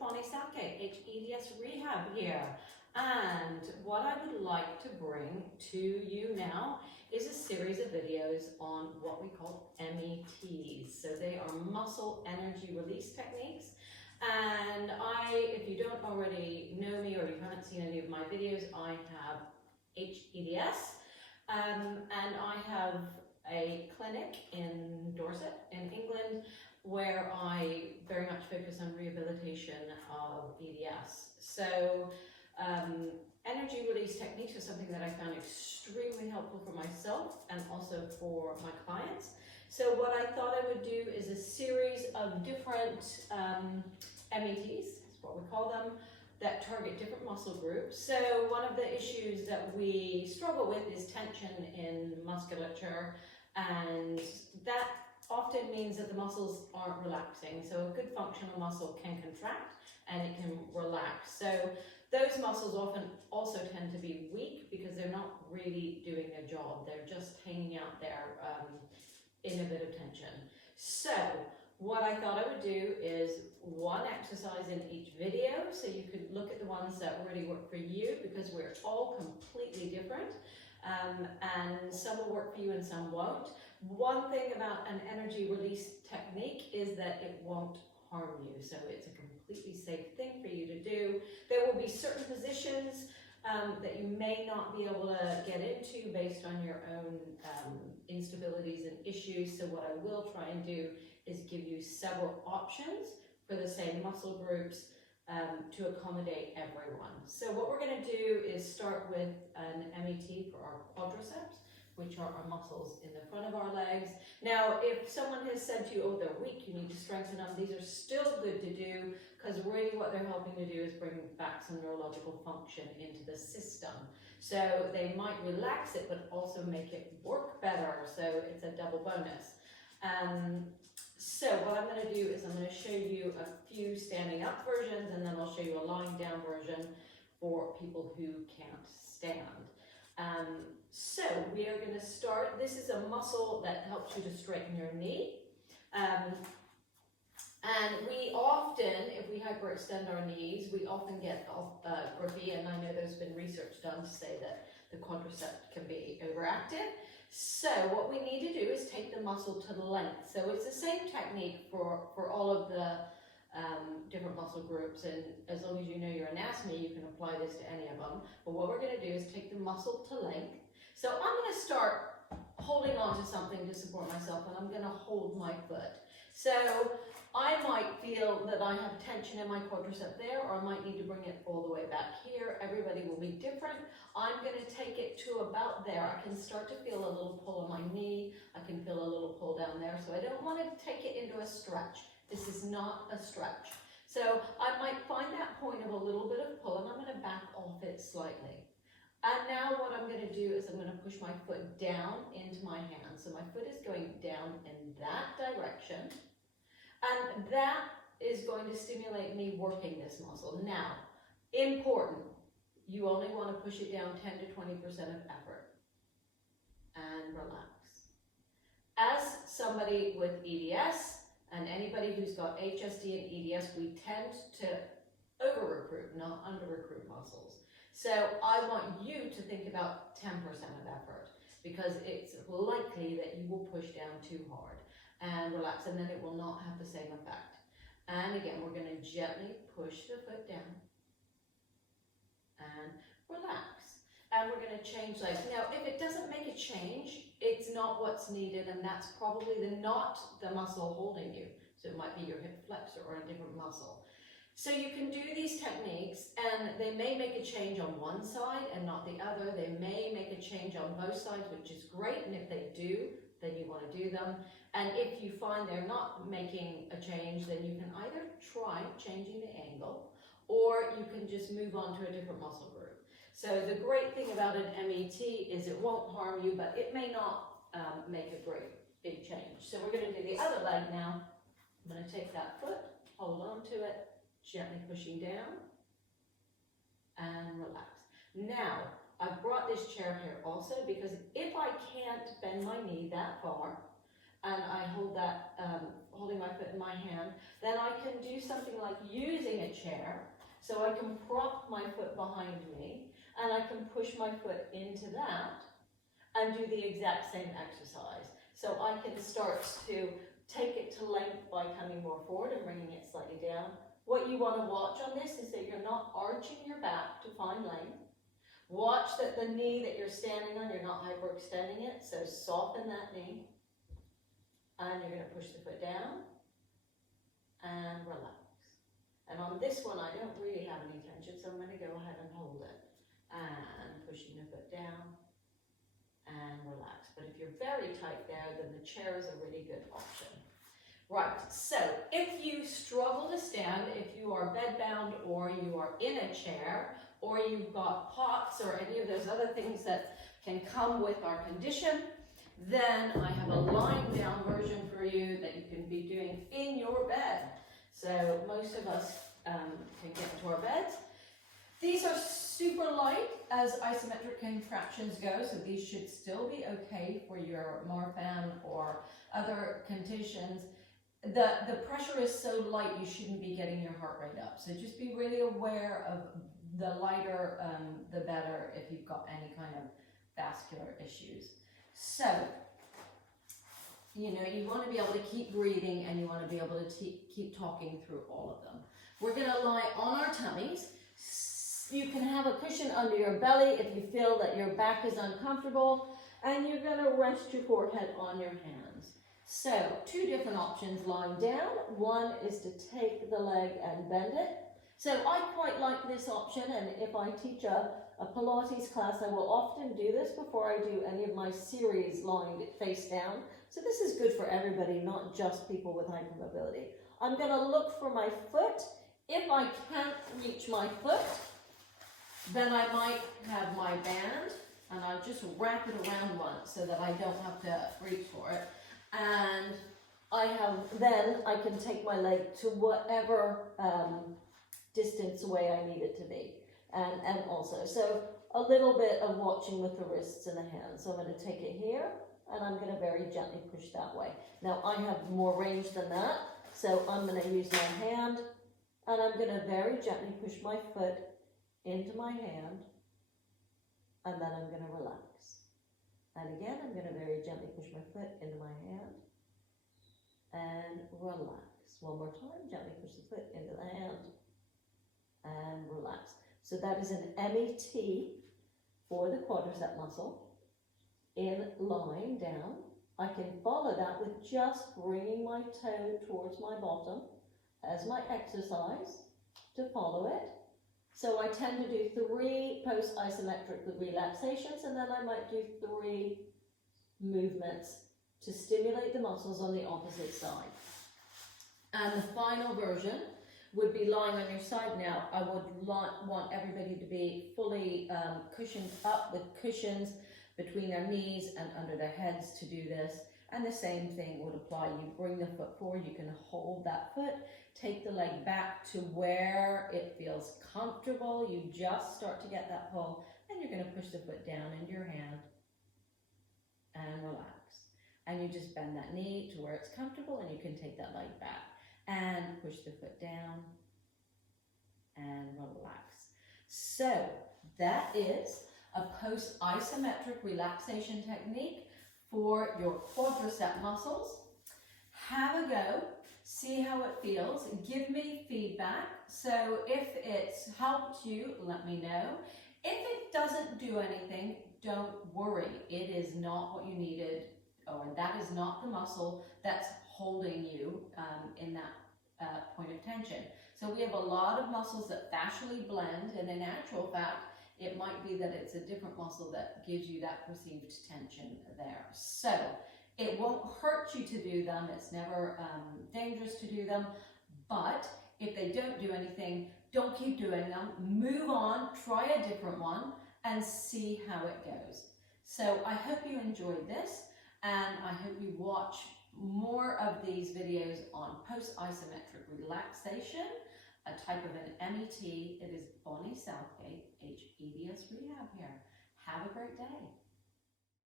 Southgate, hEDS Rehab here. And what I would like to bring to you now is a series of videos on what we call METs. So they are muscle energy release techniques. And if you don't already know me or you haven't seen any of my videos, I have hEDS. And I have a clinic in Dorset in England where I very much focus on rehabilitation of EDS. So energy release techniques are something that I found extremely helpful for myself and also for my clients. So what I thought I would do is a series of different METs, that's what we call them, that target different muscle groups. So one of the issues that we struggle with is tension in musculature, and that often means that the muscles aren't relaxing. So a good functional muscle can contract and it can relax. So those muscles often also tend to be weak because they're not really doing their job. They're just hanging out there in a bit of tension. So what I thought I would do is one exercise in each video, so you could look at the ones that really work for you, because we're all completely different, and some will work for you and some won't. One thing about an energy release technique is that it won't harm you, so it's a completely safe thing for you to do. There will be certain positions that you may not be able to get into based on your own instabilities and issues. So what I will try and do is give you several options for the same muscle groups to accommodate everyone. So what we're going to do is start with an MET for our quadriceps, which are our muscles in the front of our legs. Now, if someone has said to you, oh, they're weak, you need to strengthen them, these are still good to do, because really what they're helping to do is bring back some neurological function into the system. So they might relax it, but also make it work better. So it's a double bonus. So what I'm going to do is I'm going to show you a few standing up versions, and then I'll show you a lying down version for people who can't stand. So we are going to start. This is a muscle that helps you to straighten your knee. And we often, if we hyperextend our knees, we often get grippy, and I know there's been research done to say that the quadriceps can be overactive. So what we need to do is take the muscle to the length. So it's the same technique for all of the different muscle groups, and as long as you know your anatomy, you can apply this to any of them. But what we're going to do is take the muscle to length. So I'm going to start holding on to something to support myself, and I'm going to hold my foot. So I might feel that I have tension in my quadricep there, or I might need to bring it all the way back here. Everybody will be different. I'm going to take it to about there. I can start to feel a little pull on my knee. I can feel a little pull down there. So I don't want to take it into a stretch. This is not a stretch. So I might find that point of a little bit of pull, and I'm going to back off it slightly. And now what I'm going to do is I'm going to push my foot down into my hand. So my foot is going down in that direction. And that is going to stimulate me working this muscle. Now, important, you only want to push it down 10 to 20% of effort. And relax. As somebody with EDS, and anybody who's got HSD and EDS, we tend to over-recruit, not under-recruit muscles. So I want you to think about 10% of effort, because it's likely that you will push down too hard and relax, and then it will not have the same effect. And again, we're going to gently push the foot down and relax. And we're going to change legs. Now, if it doesn't make a change, it's not what's needed, and that's probably not the muscle holding you. So it might be your hip flexor or a different muscle. So you can do these techniques, and they may make a change on one side and not the other. They may make a change on both sides, which is great. And if they do, then you want to do them. And if you find they're not making a change, then you can either try changing the angle, or you can just move on to a different muscle group. So the great thing about an MET is it won't harm you, but it may not make a great big change. So we're going to do the other leg now. I'm going to take that foot, hold on to it, gently pushing down, and relax. Now, I've brought this chair here also because if I can't bend my knee that far, and I hold that, holding my foot in my hand, then I can do something like using a chair. So I can prop my foot behind me, and I can push my foot into that and do the exact same exercise. So I can start to take it to length by coming more forward and bringing it slightly down. What you want to watch on this is that you're not arching your back to find length. Watch that the knee that you're standing on, you're not hyperextending it, so soften that knee. And you're going to push the foot down and relax. And on this one, I don't really have any tension, so I'm going to go ahead and hold it. And pushing the foot down and relax. But if you're very tight there, then the chair is a really good option. Right, so if you struggle to stand, if you are bedbound or you are in a chair, or you've got POTS or any of those other things that can come with our condition, then I have a lying down version for you that you can be doing in your bed. So most of us can get into our beds. These are super light as isometric contractions go, so these should still be okay for your Marfan or other conditions. The pressure is so light you shouldn't be getting your heart rate up. So just be really aware of the lighter, the better if you've got any kind of vascular issues. So, you know, you want to be able to keep breathing and you want to be able to keep talking through all of them. We're going to lie on our tummies. You can have a cushion under your belly if you feel that your back is uncomfortable, and you're going to rest your forehead on your hands. So, two different options lying down. One is to take the leg and bend it. So I quite like this option, and if I teach a Pilates class, I will often do this before I do any of my series lying face down. So this is good for everybody, not just people with hypermobility. I'm going to look for my foot. If I can't reach my foot, then I might have my band, and I'll just wrap it around once so that I don't have to reach for it. And then I can take my leg to whatever distance away I need it to be. And also, so a little bit of watching with the wrists and the hands. So I'm going to take it here, and I'm going to very gently push that way. Now I have more range than that, so I'm going to use my hand, and I'm going to very gently push my foot into my hand, and then I'm going to relax. And again, I'm going to very gently push my foot into my hand and relax. One more time, gently push the foot into the hand and relax. So that is an MET for the quadricep muscle in lying down. I can follow that with just bringing my toe towards my bottom as my exercise to follow it. So I tend to do 3 post-isometric relaxations, and then I might do 3 movements to stimulate the muscles on the opposite side. And the final version would be lying on your side. Now, I would want everybody to be fully cushioned up with cushions between their knees and under their heads to do this. And the same thing would apply. You bring the foot forward, you can hold that foot, take the leg back to where it feels comfortable. You just start to get that pull, and you're going to push the foot down into your hand and relax. And you just bend that knee to where it's comfortable, and you can take that leg back and push the foot down and relax. So that is a post-isometric relaxation technique for your quadricep muscles. Have a go, see how it feels, give me feedback. So if it's helped you, let me know. If it doesn't do anything, don't worry. It is not what you needed, or that is not the muscle that's holding you in that point of tension. So we have a lot of muscles that fascially blend, and in actual fact, it might be that it's a different muscle that gives you that perceived tension there. So it won't hurt you to do them. It's never dangerous to do them. But if they don't do anything, don't keep doing them. Move on, try a different one, and see how it goes. So I hope you enjoyed this, and I hope you watch more of these videos on post-isometric relaxation, a type of an MET. It is Bonnie Southgate, hEDS Rehab here. Have a great day.